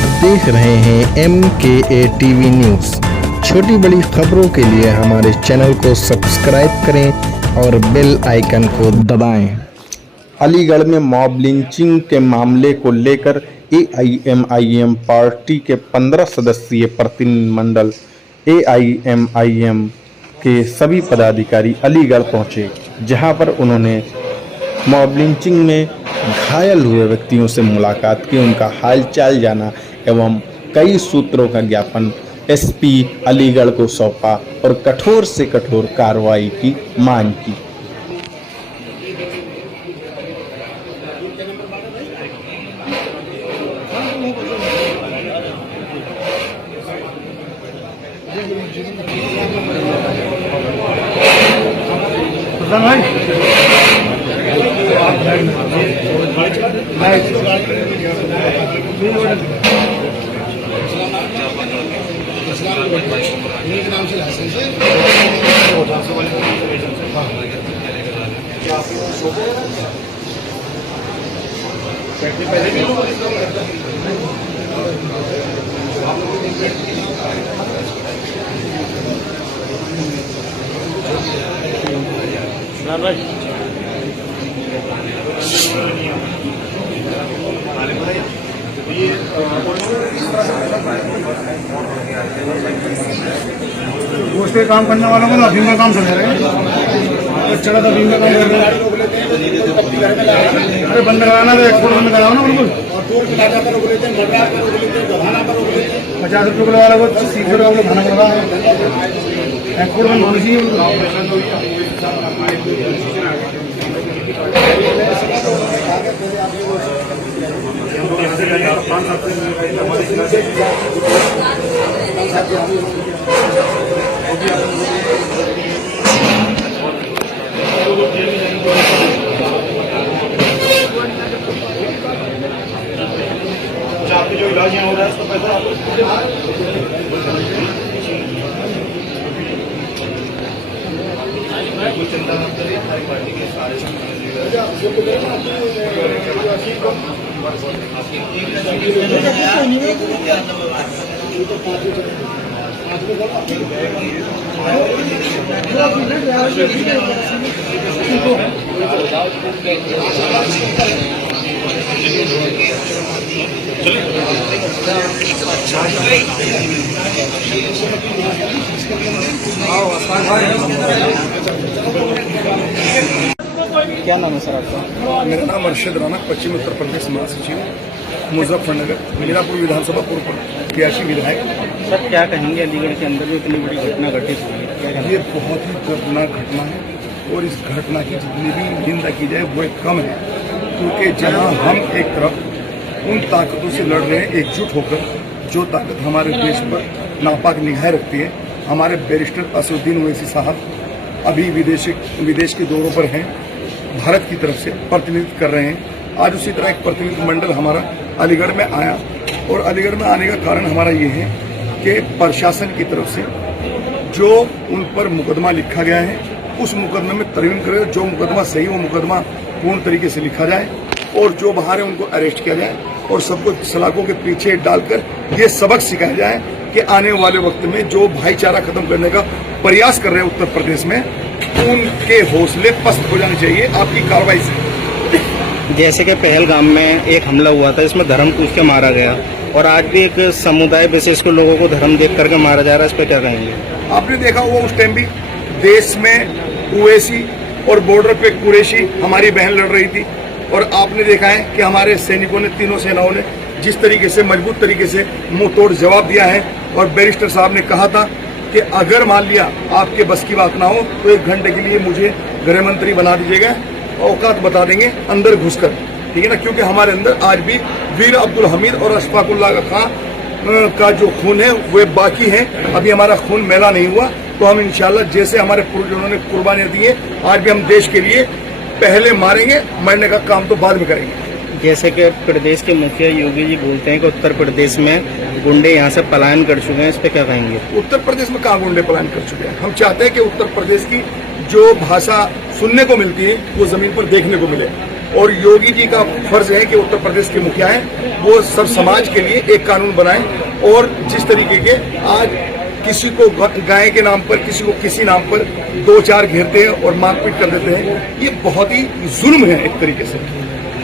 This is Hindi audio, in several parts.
आप देख रहे हैं MKA TV न्यूज़। छोटी बड़ी खबरों के लिए हमारे चैनल को सब्सक्राइब करें और बेल आइकन को दबाएं। अलीगढ़ में मॉब लिंचिंग के मामले को लेकर AIMIM पार्टी के 15 सदस्यीय प्रतिनिधिमंडल AIMIM के सभी पदाधिकारी अलीगढ़ पहुंचे, जहां पर उन्होंने मॉब लिंचिंग में घायल हुए व्यक्तियों से मुलाकात की, उनका हालचाल जाना एवं कई सूत्रों का ज्ञापन SP अलीगढ़ को सौंपा और कठोर से कठोर कार्रवाई की मांग की। उस पे काम करने वालों को ना अफीम का काम चल रहा है, चढ़ा था अफीम का काम कर रहे हैं। अरे बंद कराना तो एक्सपोर्ट बंद कराओ ना बिल्कुल। 50 रुपये किलो वाला को 30 रुपये वाला खाना पड़ रहा है, एक्सपोर्ट बंद होनी चाहिए। जो इलाज यहाँ हो रहा है उसका पैसा चिंता मत करिए, हमारी पार्टी के सारे क्या नाम है सर आपका? मेरा नाम अर्शद राना, पश्चिम उत्तर प्रदेश महासचिव, मुजफ्फरनगर, मीरापुर विधानसभा पूर्व प्रत्याशी विधायक। सर क्या कहेंगे, अलीगढ़ के अंदर में इतनी बड़ी घटना घटित हुई है? ये बहुत ही दर्दनाक घटना है और इस घटना की जितनी भी निंदा की जाए वो कम है, क्योंकि जहां हम एक तरफ उन ताकतों से लड़ रहे हैं एकजुट होकर, जो ताकत हमारे देश पर नापाक निगाहें रखती है। हमारे बैरिस्टर असदुद्दीन ओवैसी साहब अभी विदेश के दौरों पर हैं, भारत की तरफ से प्रतिनिधित्व कर रहे हैं। आज उसी तरह एक प्रतिनिधिमंडल हमारा अलीगढ़ में आया और अलीगढ़ में आने का कारण हमारा ये है कि प्रशासन की तरफ से जो उन पर मुकदमा लिखा गया है उस मुकदमे में तरमीम करे, जो मुकदमा सही वो मुकदमा पूर्ण तरीके से लिखा जाए और जो बाहर है उनको अरेस्ट किया जाए और सबको सलाखों के पीछे डालकर ये सबक सिखाया जाए कि आने वाले वक्त में जो भाईचारा खत्म करने का प्रयास कर रहे हैं उत्तर प्रदेश में, उनके हौसले पस्त हो जाने चाहिए आपकी कार्रवाई से। जैसे कि पहलगाम में एक हमला हुआ था, इसमें धर्म पूछ के मारा गया और आज भी एक समुदाय विशेष के लोगों को धर्म देख करके मारा जा रहा है, इस पर क्या कहेंगे? आपने देखा हुआ उस टाइम भी देश में ओवैसी और बॉर्डर पे कुरैशी हमारी बहन लड़ रही थी और आपने देखा है कि हमारे सैनिकों ने, तीनों सेनाओं ने जिस तरीके से मजबूत तरीके से मुंह तोड़ जवाब दिया है। और बैरिस्टर साहब ने कहा था कि अगर मान लिया आपके बस की बात ना हो तो 1 घंटे के लिए मुझे गृह मंत्री बना दीजिएगा, औकात बता देंगे अंदर घुसकर, ठीक है ना, क्योंकि हमारे अंदर आज भी वीर अब्दुल हमीद और अशफाकुल्लाह खान का जो खून है वो बाकी है, अभी हमारा खून मैला नहीं हुआ। तो हम इंशाल्लाह जैसे हमारे पूर्वजों ने कुर्बानियां दी है, आज भी हम देश के लिए पहले मारेंगे, मरने का काम तो बाद में करेंगे। जैसे कि प्रदेश के मुखिया योगी जी बोलते हैं कि उत्तर प्रदेश में गुंडे यहाँ से पलायन कर चुके हैं, इस पे क्या कहेंगे? उत्तर प्रदेश में कहाँ गुंडे पलायन कर चुके हैं? हम चाहते हैं कि उत्तर प्रदेश की जो भाषा सुनने को मिलती है वो जमीन पर देखने को मिले। और योगी जी का फर्ज है कि उत्तर प्रदेश के मुखिया हैं, वो सब समाज के लिए एक कानून बनाएं। और जिस तरीके के आज किसी को गाय के नाम पर, किसी को किसी नाम पर 2-4 घेरते हैं और मारपीट कर देते हैं, ये बहुत ही जुल्म है एक तरीके से।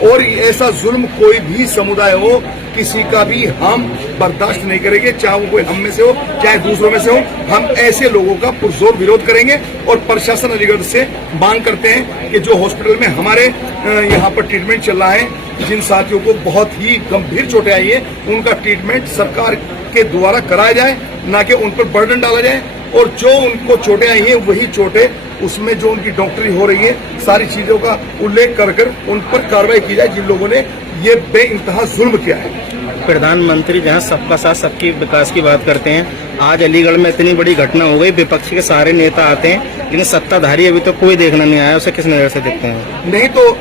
और ऐसा जुल्म कोई भी समुदाय हो, किसी का भी हम बर्दाश्त नहीं करेंगे, चाहे वो कोई हम में से हो चाहे दूसरों में से हो। हम ऐसे लोगों का पुरजोर विरोध करेंगे। और प्रशासन अलीगढ़ से मांग करते हैं कि जो हॉस्पिटल में हमारे यहाँ पर ट्रीटमेंट चल रहा है, जिन साथियों को बहुत ही गंभीर चोटें आई है, उनका ट्रीटमेंट सरकार के द्वारा कराया जाए, ना कि उन पर बर्डन डाला जाए। और जो उनको चोटें आई हैं वही चोटें, उसमें जो उनकी डॉक्टरी हो रही है, सारी चीजों का उल्लेख कर उन पर कार्रवाई की जाए जिन लोगों ने ये बेइंतहा जुल्म किया है। प्रधानमंत्री जहां सबका साथ सबके विकास की बात करते हैं, आज अलीगढ़ में इतनी बड़ी घटना हो गई, विपक्ष के सारे नेता आते हैं लेकिन सत्ताधारी अभी तो कोई देखना नहीं आया, उसे किस नजर से देखते हैं? नहीं तो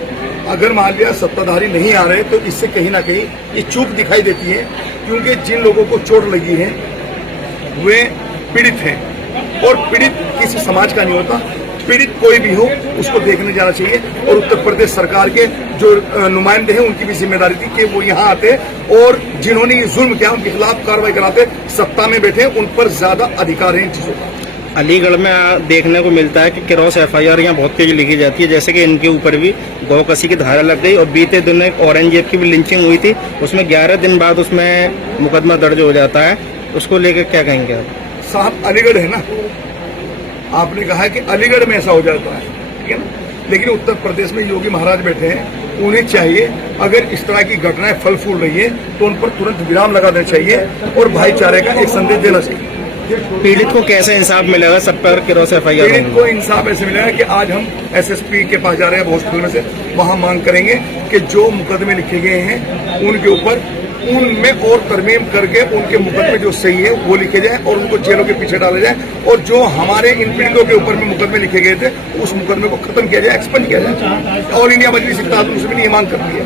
अगर मान लिया सत्ताधारी नहीं आ रहे तो इससे कहीं ना कहीं ये चूक दिखाई देती है, क्योंकि जिन लोगों को चोट लगी है वे पीड़ित हैं। और पीड़ित किसी समाज का नहीं होता, पीड़ित कोई भी हो उसको देखने जाना चाहिए। और उत्तर प्रदेश सरकार के जो नुमाइंदे हैं उनकी भी जिम्मेदारी थी कि वो यहाँ आते और जिन्होंने ये जुल्म किया उनके खिलाफ कार्रवाई कराते। सत्ता में बैठे उन पर ज्यादा अधिकार है इन चीजों का। अलीगढ़ में देखने को मिलता है कि क्रॉस FIR यहाँ बहुत तेज लिखी जाती है, जैसे कि इनके ऊपर भी गौकसी की धारा लग गई और बीते दिन एक औरंगजेब की भी लिंचिंग हुई थी, उसमें 11 दिन बाद उसमें मुकदमा दर्ज हो जाता है। उसको लेकर क्या कहेंगे आप? साहब अलीगढ़ है ना, आपने कहा कि अलीगढ़ में ऐसा हो जाता है, ठीक है ना, लेकिन उत्तर प्रदेश में योगी महाराज बैठे हैं, उन्हें चाहिए अगर इस तरह की घटनाएं फल फूल रही है तो उन पर तुरंत विराम लगा देना चाहिए और भाईचारे का एक संदेश देना चाहिए। पीड़ित को कैसे इंसाफ मिलेगा सब पर क्रॉस FIR? पीड़ित को इंसाफ ऐसे मिलेगा कि आज हम SSP के पास जा रहे हैं हॉस्पिटल में से, वहां मांग करेंगे कि जो मुकदमे लिखे गए हैं उनके ऊपर उनमें और तरमीम करके उनके मुकदमे जो सही है वो लिखे जाए और उनको जेलों के पीछे डाला जाए। और जो हमारे इन पीड़ितों के ऊपर में मुकदमे लिखे गए थे उस मुकदमे को खत्म किया जाए, एक्सपेंड किया जाए। ऑल इंडिया मजलिस इत्तेहाद उसमें भी ये मांग करती है।